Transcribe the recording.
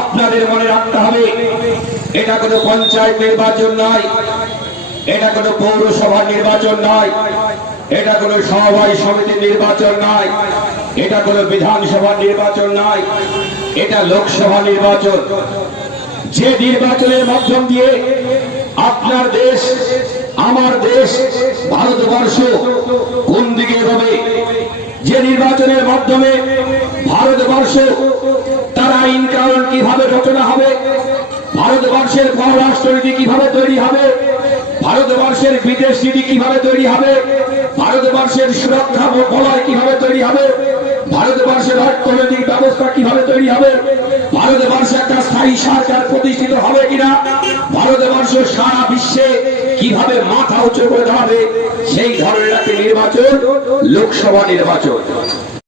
আপনাদের মনে রাখতে হবে, এটা কোনো পঞ্চায়েত নির্বাচন নয়, এটা কোনো পৌরসভা নির্বাচন নয়, এটা কোনো সমবায় সমিতির নির্বাচন নয়, এটা কোনো বিধানসভা নির্বাচন নয়, এটা লোকসভা নির্বাচন। যে নির্বাচনের মাধ্যম দিয়ে আপনার দেশ, আমার দেশ, ভারতবর্ষ কোন দিকে হবে, যে নির্বাচনের মাধ্যমে ভারতবর্ষ তার আইন কানুন কিভাবে রচনা হবে, ভারতবর্ষের পররাষ্ট্রনীতি কিভাবে তৈরি হবে, ভারতবর্ষের বিদেশ নীতি কিভাবে তৈরি হবে, ভারতবর্ষের সুরক্ষা বলয় কিভাবে তৈরি হবে, ভারতবর্ষের অর্থনৈতিক ব্যবস্থা কিভাবে তৈরি হবে, ভারতবর্ষে একটা স্থায়ী সরকার প্রতিষ্ঠিত হবে কিনা, ভারতবর্ষ সারা বিশ্বে কিভাবে মাথা উঁচু করে দাঁড়াবে, সেই ধরনের একটা নির্বাচন লোকসভা নির্বাচন।